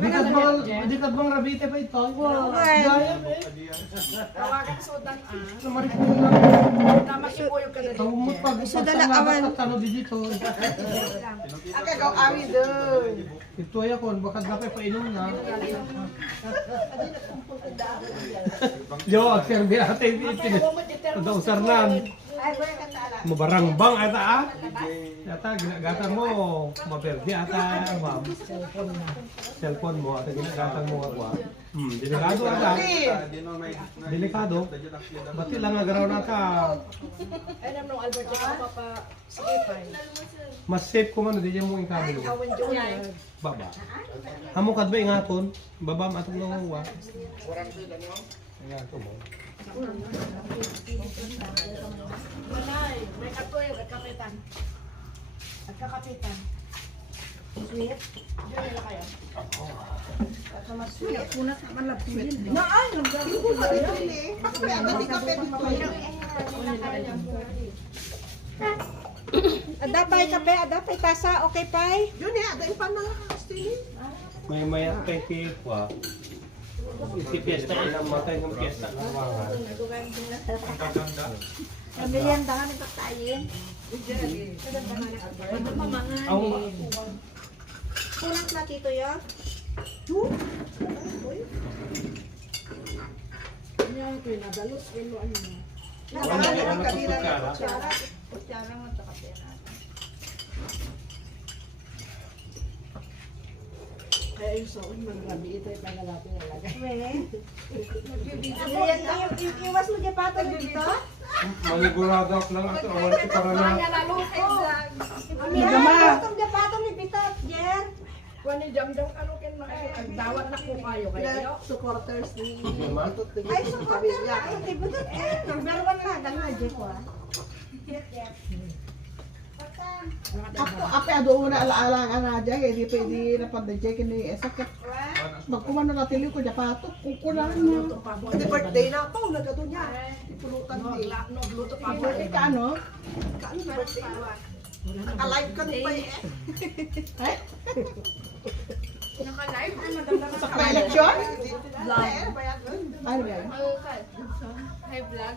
Di ka bang rabite pa ito? Gaya eh. Tawagan sa udan Namarik mo na. Tama ipoyo ka na Ang magpag-asawa ka tano dito. Aka gaw awi doon. Ito ay ako, baka dapat painom na. Yo, agserbi ate. Padausar na. Mabarangbang ata ah. Ata, ginagatan mo. Maperdi ata. Ma'am. Cellphone mo ata, ginagatan mo ako ah. Delikado ata. Delikado. Bati lang agaraw na ka. Ay naman Albert ka papa sige fine. Mas safe kung ano, di mo ikabilo. Awan joon. Baba. Hamo kad ba ingaton? Baba matong nawawa. Ayan to mo. Manay, may katoy at kapitan. At kakapitan. Sweet. Diyan nila kayo. At mas sweet. Punat naman lang sweet. Naan, nagdami ko ba yan eh. Pakapaya ka di kape dito. Adapay kape, adapay tasa, okay pay? Yun eh, ada ipan na stili. May mayat kay Kikwa. Isi piyesta ilang matay ng piyesta ng wangan. Merienda kami pagkain. Ang Punat na tito yo. Yan ko na dalos ilo ano. wala na kanila na Kutsara mo to kape na. Kaya yung soon, magabi ito yung pangalapin na laga. Merienda yung iwas mo dyan pato dito? manigurado ako lang ato wala ko para na. Merienda, itong dyan pato ni Pitot, Jer. Kung ni jam-jam ano kin dawat na po kayo kayo. Supporters ni Ma'am? Ay, supporter na. Ay, di ba doon? Number 1 na. Dalawa, Jer ko ah. Ako ado na alaala ka na dyan, hindi pwede na pandadya kini sakit. Magkumano na tili ko japato, kukulan mo. Hindi birthday na ako, nagkato niya. Ipulutan mo. Nagluto pa mo. Hindi ka ano? Kaano birthday mo? Naka-live ka pa eh. Naka-live? Sa pa-eleksyon? Vlog. Ano ba yan? Hi vlog.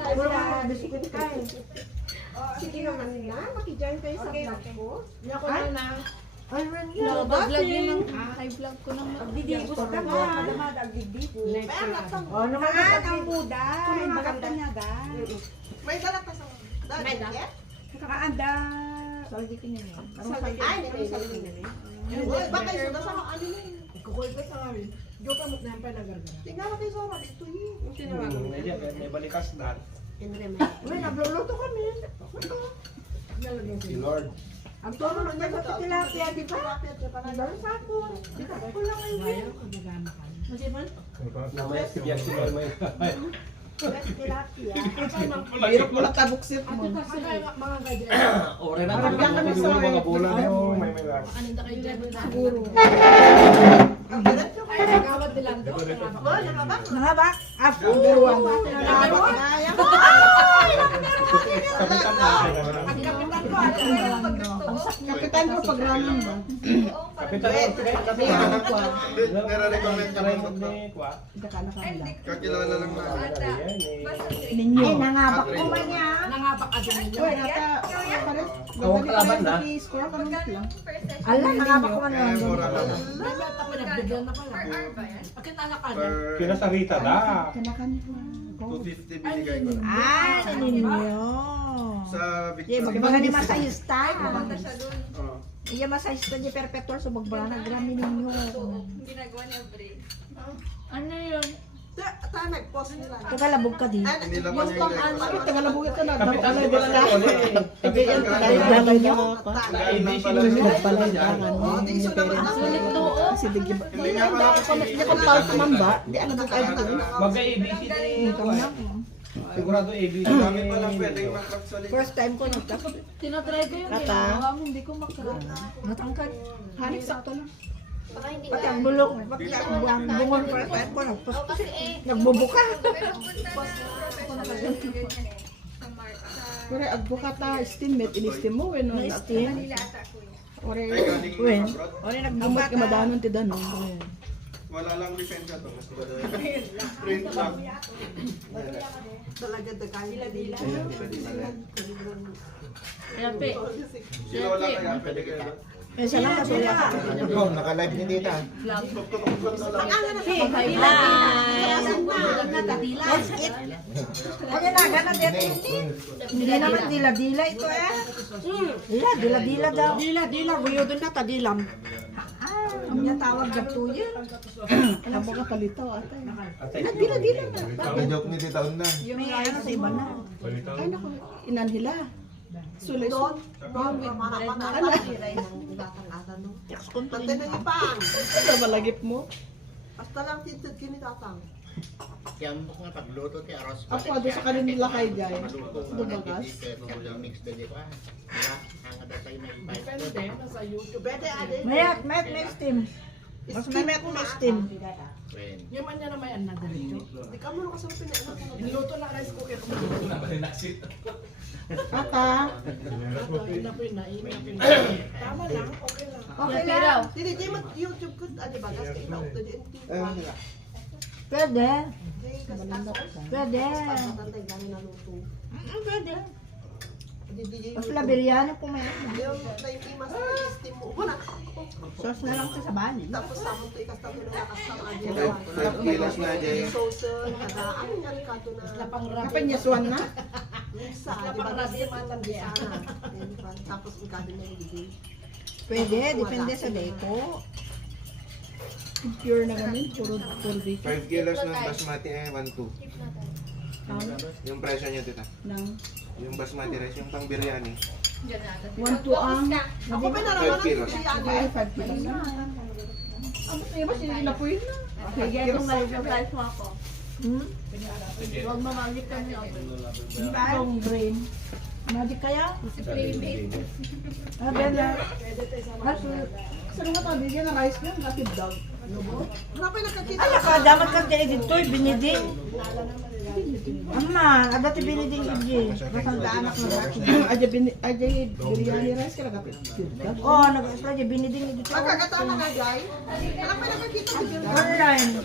Wala, bisikit ka eh. Sige naman nila, makijoin kayo sa vlog ko. Ako na na. Ay, rin No, yun. vlog yun. Hi vlog ko naman. Agdidibos ka ba? O, naman ang Buda. Ay, maganda niya ga. May dalat pa sa May dalat? Kakaanda. Salgi ka niya yun. Ay, hindi sa baka yung sa ano yun. Kukul ko sa amin. Diyo ka mo na pa nagarga. Tingnan mo kayo sa dito yun. May balikas na. Uy, nagluluto kami. Si Lord. Ang tono nun niya sa tilapia, di ba? Ang sa ako. Kulang ay yun. Namaya si Biak si Lord may. Tilapia. Hirap mo lang tabuksit mo. Mga gadget. Ore na kami siguro mga bola no may lang. Aninda kayo dyan. Siguro. Ay, nagawad nilang doon. Nangaba. Apo. Kapitan na. Kapitan ko pag ramen ba? Kapitan ko. Nare-recommend ka rin ni Kwa. Kakilala lang na. Ninyo. Ay, nangabak ko man niya. Nangapak ka din Uy, nata, pares. Awang kalaban na. Score ka lang. Alam, nangabak ko man Kaya niya. mura lang. Pinagbigyan na pala. Akin anak ka din. Per Kina sa Rita da. Kanakan. 250 binigay ko. Ay, ninyo. Sa Ye, Victoria. magbaga di masayos ta. Oh. Iya masayos ta di perpetual so magbara na grami ninyo. Ano yun? Ta nag-post nila. Kagalabog ka di. Inilaban niya yung legs. Bakit tagalabog ito na? Kapitan ko pala na ulit. Kapitan ko Dahil dalay niyo. ABC na pala yan. Oh, di iso naman na. Sulit to. Kasi di giba. Hindi nga pala ako Di ko pal mamba. Di ano ba kayo doon? Magka-ABC ni Kwa. Sigurado ABC. Kami pa lang pwedeng matrap sa legs. First time ko nagtas. Tinatry ko yun. Ginawa mo, hindi ko makrap. Matangkad. Hanik sakto lang. Pati ang bulok. Pati ang bungon first time ko nagpas. Nagbubuka. Kure advokata estimate in-estim mo. Na-steam. Ore, Ay, galing When? abroad. Ore amot nagbumot ka madanon ti Danon. Wala lang lisensya to. Print lang. Talaga dagay. Yapi. Si Lola kaya pwede kayo. Eh, salamat wala ka. Oh, naka-live ni Tita. Kaya na, gana dito. Hindi naman dila-dila ito eh. Dila-dila daw. Dila-dila, buyo doon na tadilam. Ang niya tawag na tuyo. Alam mo ka palitaw ate. Dila-dila na. Naka-joke ni Tita Una. May ano sa iba na. Ay naku, inanhila. Sulay Doon, Ano? pati na ipang. Ano malagip mo? Basta lang tinted kinitatang. Yan mo nga pagluto ti aros. Ako ado sa kanila kay Jay. Dumagas. Mix dali pa. Ang ada tayo na invite. Pwede ade. Mayat, next team. Mas may next team. When? Yung man niya na may anak dito. Hindi ka mo kasi pinailan. Niluto na rice cooker. Ata. Tama lang, okay lang. Okay lang. Dili di man YouTube ko ade bagas kay ina to di Pwede. Pwede. Pwede. Patantay gani na luto. Pwede. Di Mas labiryano kung may ano. yung naiimas sa steam mo. Wala. Sauce na lang sa bali. Tapos samon to ikas tato na kasama ade. 5 kilos na, Jay. Sauce kada ano nga ricado na. Kapanyaswan na. Sa di ba kasi matan di sana. Tapos ikado na yung Pwede, depende sa deko. Pure na kami, puro dito. 5 kilos ng basmati ay 1.2. Yung presyo niya, Tita. Nang Yung basmati rice, yung pang biryani. 1 to ang Ako pinaraman 12 kilos. ay 5 kilos na. Ano tayo ba sinila po yun na? Sige, kung may-price mo ako. Huwag mamagit ka niyo. Yung brain. Magic kaya? Ah, benda. Saan nga tabi niya na rice niya? Gatid daw. Grabe nakakita. Ala ka, dapat kang kaya dito, biniding. Ama, ada ti biniding iji. Basang anak ng akin. Aja biryani rice ka nagapit. Oh, nag-isla di biniding dito. Magkagata na nga, Jai. Alam mo nakakita ko dyan. Online.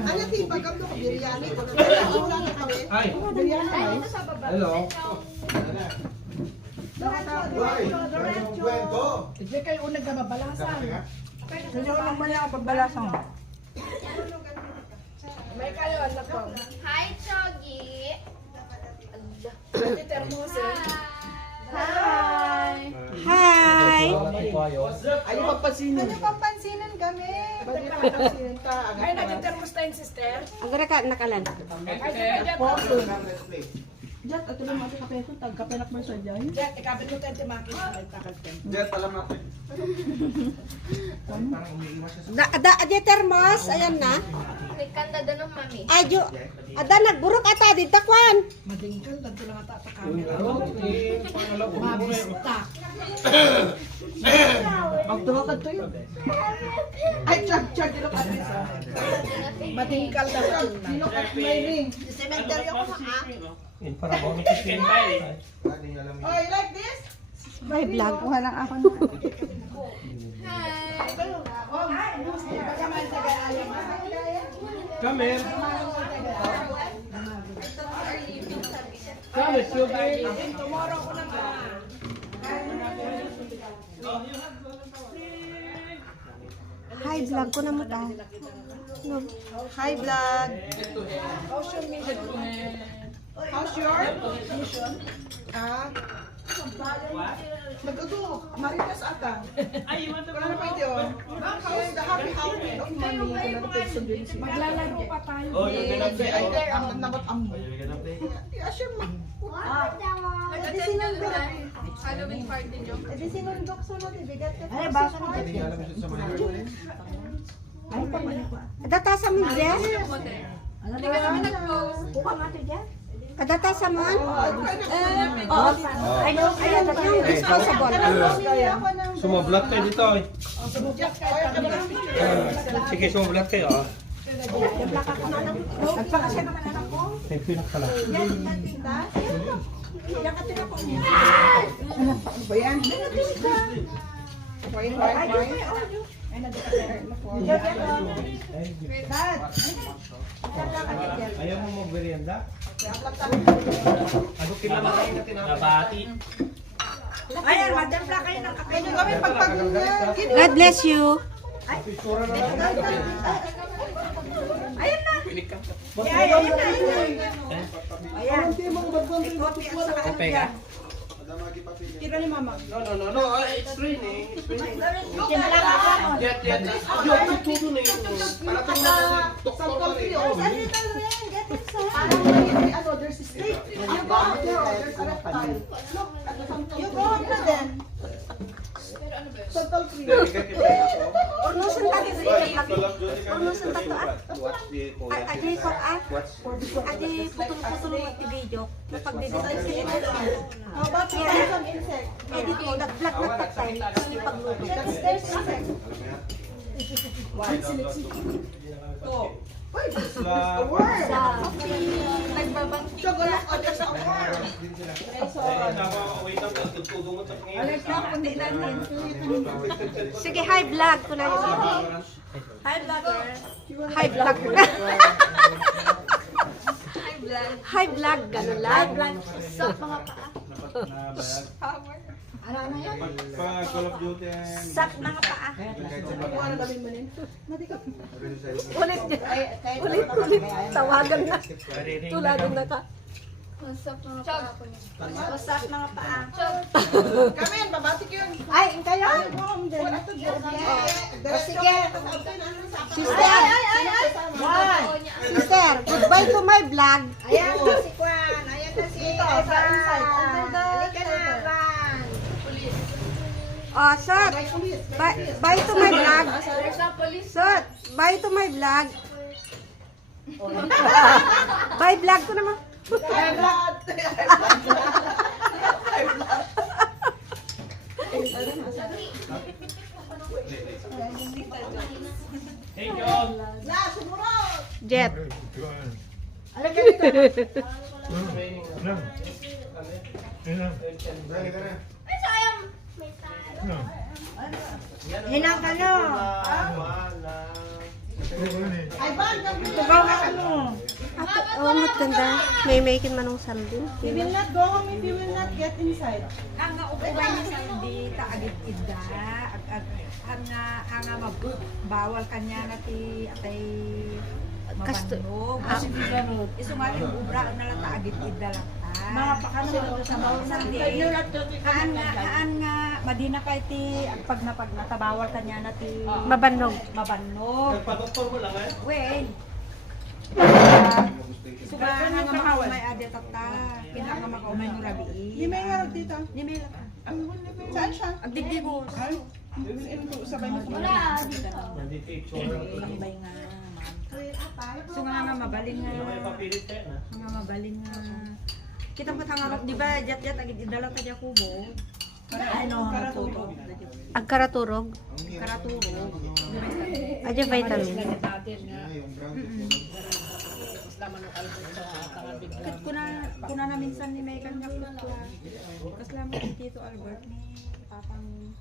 Ano ti bagam no biryani ko na wala na kami. Ay! Biryani rice. Hello? Hindi kayo unang kababalasan. Sino ko lang mali ako pagbalasang. May kayo anak ko. Hi, Chogi! Ate termos eh. Hi! Hi! Ayaw magpasinin. Papansinan kami. Pwede magpasinin ka. Ay, nag-termos tayo sister. Ang gara ka nakalan. Jat, ito lang mga kape ko. Tagkapenak mo sa dyan. Jet, ikabit mo tayo timaki. Nagtakal tayo. Jet, alam natin. Ada termos, ayan na. Nikanda doon ng mami. Ayo, ada nagburuk ata dito kwan. Madingkal, tanto lang ata sa kami. Magtuwa ka to yun. Ay, chag, ilok at isa. Madingkal daw. Ilok at may ring. Sementeryo ko ha. In para mo ni chicken pie. Oh, you like this? May vlog ko lang ako. Come here. Come, it's your day. Tomorrow ko na nga. Hi, vlog ko na mo ta. Hi, vlog. How's your mission? How's your mission? Nag-uto, Maritas ata. Ay, iwan to. Kaya na pwede oh. How's the happy hour of money? Maglalaro pa tayo. Oh, you're gonna play. Ay, ang nagot ang. Oh, you're gonna play. Asya ma. Halloween party nyo. Ay, basa mo. Ay, Kadata sa mo dyan? Hindi ka naman nag-post. Buka nga ito dyan? Kadata sa mo? Oo. Ay, yung disposable. Sumablat kayo dito. Sige, sumablat kayo. Nagpakasya naman anak ko. Thank you na pala. Yan, natin ta. Yan ka tila ko niya. Ano ba yan? Why? Ay, Ayaw mo mag-merienda? Ano kinamakain na tinapay? Nabati. Ayan, magdempla kayo ng kape. ano kami pagpagod niya? God bless you. Picture na lang. Ayun na. Ayan. Hindi mo bagong Kopi at saka ano Kopi ka? yan. tira ni mama. No. It's raining. Tinala ka pa mo. Yan. Yung tudo na yun. Para kang Some country, oh. Parang Ano, there's a state. You go out there, oh, there's a reptile. Look, at the some country. You go out na din. Some country. Urnusan tadi sa ikat lagi. Urnusan tato Adi ko Adi putol-putol mo ti video. Kapag di-design sa ikat. How about you find some insect? Edit mo, nag-vlog na patay. Hindi pagluto. There's insect. Uy, there's a worm. Chocolate o there's a worm. Alas na, kundi namin. Sige, hi vlog ko na yun. Hi, vlogger. Hi vlog. Hi vlog, ganun lang. Sa mga paa. Ano yan? Pag Call of Duty and... Sak mga paa. Kuha na namin manin. Ulit ulit. Tawagan na. Tulagan na ka. Sa mga paa ko niya. Usap mga paa. Kami, babati ko yun. Ay, kayo? Wala to dyan. Sige. Sister, One. sister, goodbye to my vlog. Ayan na si Kwan. Ayan na si Evan. Halika na, Evan. Oh, Sot, bye to my vlog. There's a police. Sot, bye to my vlog. Bye vlog ko naman. Na, sumurot. Jet. Halika dito. Ay, sayang. May taro. Hinang ka no. Ay, ban, kami. Tugaw ka ano. Oh, maganda. May making manong sandin. You will not go home if you will not get inside. Ang nga upuan niya sa hindi kaagit ida. Ang nga bawal kanya na ti atay mabanog. Isumaling ubra na lang taagit ida lang. Mga pakano sa bawal sa hindi. Kaan nga madina kay ti pag natabawal kanya na ti Mabanog. mabanog. Nagpa-doktor mo lang eh? Well, suga nga may adet tata. Pinaka makaumay mo rabi. Hindi may nga dito. Ni may lang. Saan siya? Ang digdigos. Sabay mo. Wala. Nandito picture. Ibay nga. So nga mabalin nga. Papilit ka na. Nga mabalin nga. Kita mo tangarok, di ba? Jat-jat, agad idala tayo kubo. Ano, karatuto. Ang karaturog. Karaturo. Adya vitamin. Kat kuna na minsan ni may kanya ko. Kasama si Tito Albert ni Papang